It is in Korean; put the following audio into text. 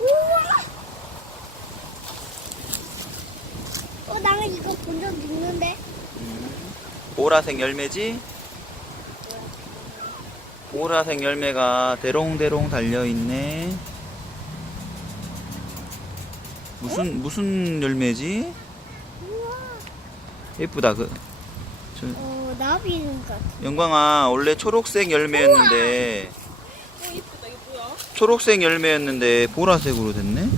우와! 어, 나는 이거 본 적 있는데. 보라색 열매지? 보라색 열매가 대롱대롱 달려있네. 무슨, 무슨 열매지? 우와. 예쁘다, 그. 저, 어, 나비는 것 같아. 영광아, 원래 초록색 열매였는데, 어 뭐야? 초록색 열매였는데, 보라색으로 됐네?